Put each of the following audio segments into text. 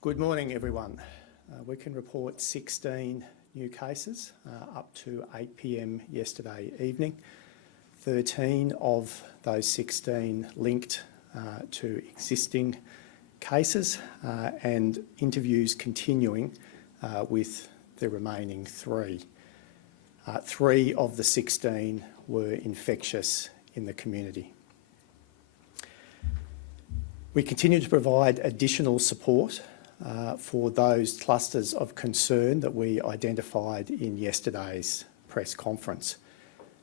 Good morning, everyone. We can report 16 new cases up to 8 p.m. yesterday evening. 13 of those 16 linked to existing cases and interviews continuing with the remaining 3. 3 of the 16 were infectious in the community. We continue to provide additional support for those clusters of concern that we identified in yesterday's press conference.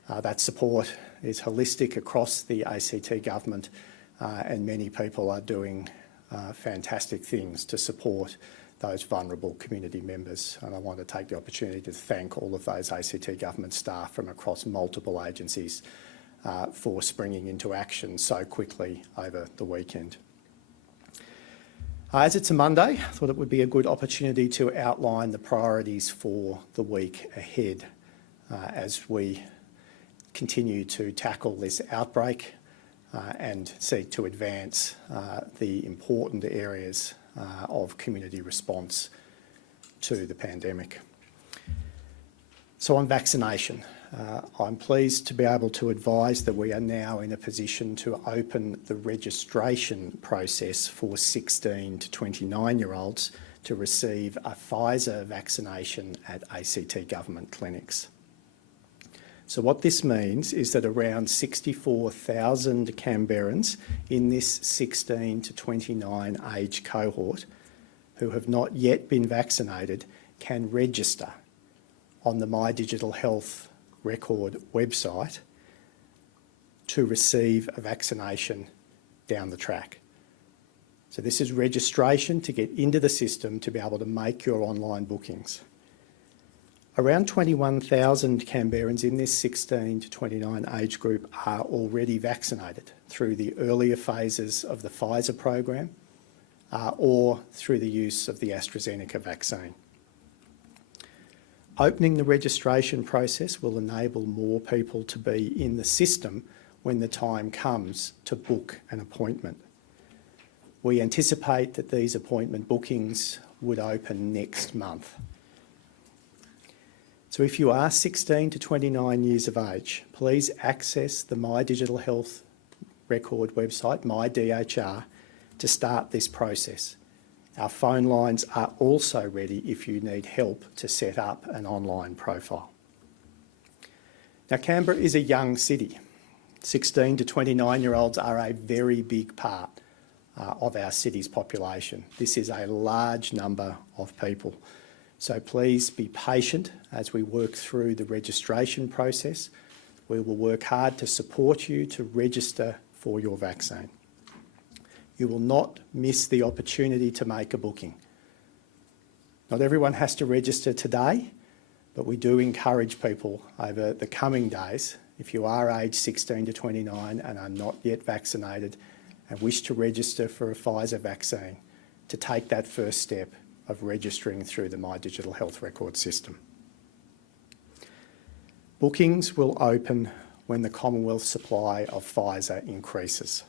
That support is holistic across the ACT government and many people are doing fantastic things to support those vulnerable community members. And I want to take the opportunity to thank all of those ACT government staff from across multiple agencies for springing into action so quickly over the weekend. As it's a Monday, I thought it would be a good opportunity to outline the priorities for the week ahead as we continue to tackle this outbreak and seek to advance the important areas of community response to the pandemic. So on vaccination, I'm pleased to be able to advise that we are now in a position to open the registration process for 16 to 29-year-olds to receive a Pfizer vaccination at ACT government clinics. So what this means is that around 64,000 Canberrans in this 16 to 29 age cohort who have not yet been vaccinated can register on the My Digital Health record website to receive a vaccination down the track. So this is registration to get into the system to be able to make your online bookings. Around 21,000 Canberrans in this 16 to 29 age group are already vaccinated through the earlier phases of the Pfizer program or through the use of the AstraZeneca vaccine. Opening the registration process will enable more people to be in the system when the time comes to book an appointment. We anticipate that these appointment bookings would open next month. So if you are 16 to 29 years of age, please access the My Digital Health record website, MyDHR, to start this process. Our phone lines are also ready if you need help to set up an online profile. Now, Canberra is a young city. 16 to 29-year-olds are a very big part of our city's population. This is a large number of people. So please be patient as we work through the registration process. We will work hard to support you to register for your vaccine. You will not miss the opportunity to make a booking. Not everyone has to register today, but we do encourage people over the coming days, if you are aged 16 to 29 and are not yet vaccinated and wish to register for a Pfizer vaccine, to take that first step of registering through the My Digital Health record system. Bookings will open when the Commonwealth supply of Pfizer increases.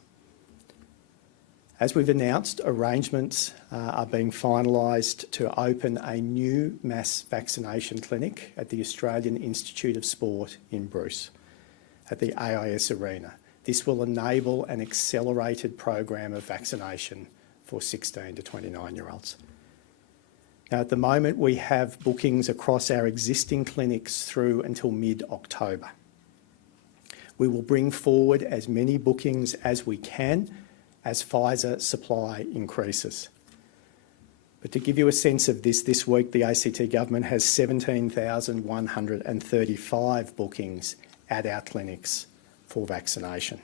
As we've announced, arrangements are being finalised to open a new mass vaccination clinic at the Australian Institute of Sport in Bruce, at the AIS Arena. This will enable an accelerated program of vaccination for 16 to 29-year-olds. Now, at the moment, we have bookings across our existing clinics through until mid-October. We will bring forward as many bookings as we can as Pfizer supply increases. But to give you a sense of this week the ACT government has 17,135 bookings at our clinics for vaccination.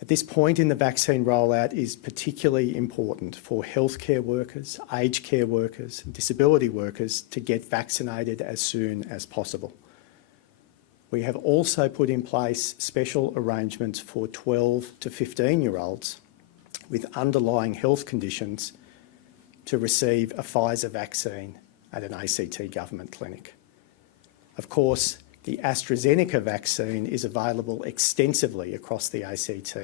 At this point in the vaccine rollout is particularly important for healthcare workers, aged care workers, and disability workers to get vaccinated as soon as possible. We have also put in place special arrangements for 12 to 15-year-olds with underlying health conditions to receive a Pfizer vaccine at an ACT government clinic. Of course, the AstraZeneca vaccine is available extensively across the ACT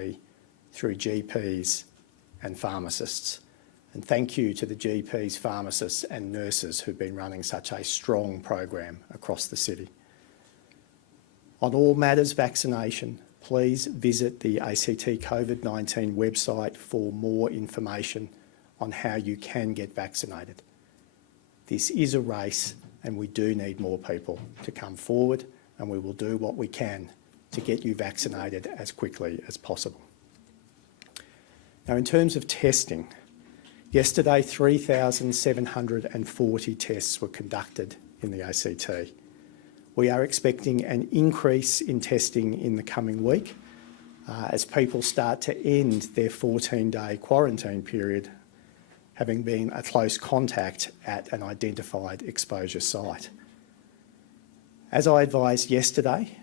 through GPs and pharmacists. And thank you to the GPs, pharmacists and nurses who've been running such a strong program across the city. On all matters vaccination, please visit the ACT COVID-19 website for more information on how you can get vaccinated. This is a race and we do need more people to come forward, and we will do what we can to get you vaccinated as quickly as possible. Now, in terms of testing, yesterday 3,740 tests were conducted in the ACT. We are expecting an increase in testing in the coming week as people start to end their 14-day quarantine period, having been a close contact at an identified exposure site. As I advised yesterday,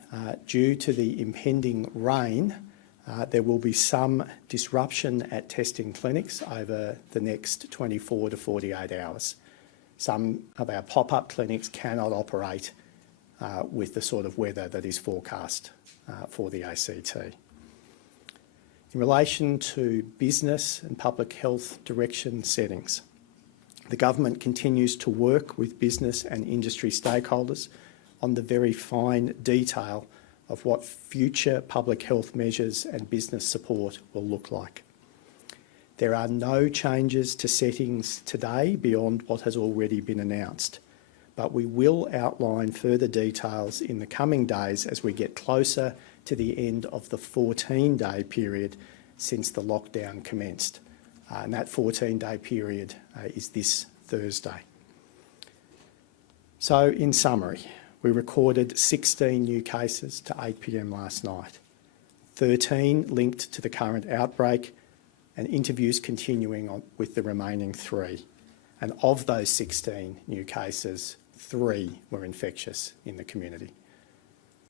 due to the impending rain, there will be some disruption at testing clinics over the next 24 to 48 hours. Some of our pop-up clinics cannot operate with the sort of weather that is forecast for the ACT. In relation to business and public health direction settings, the government continues to work with business and industry stakeholders on the very fine detail of what future public health measures and business support will look like. There are no changes to settings today beyond what has already been announced, but we will outline further details in the coming days as we get closer to the end of the 14-day period since the lockdown commenced. And that 14-day period is this Thursday. So, in summary, we recorded 16 new cases to 8 p.m. last night, 13 linked to the current outbreak, and interviews continuing on with the remaining 3. And of those 16 new cases, 3 were infectious in the community.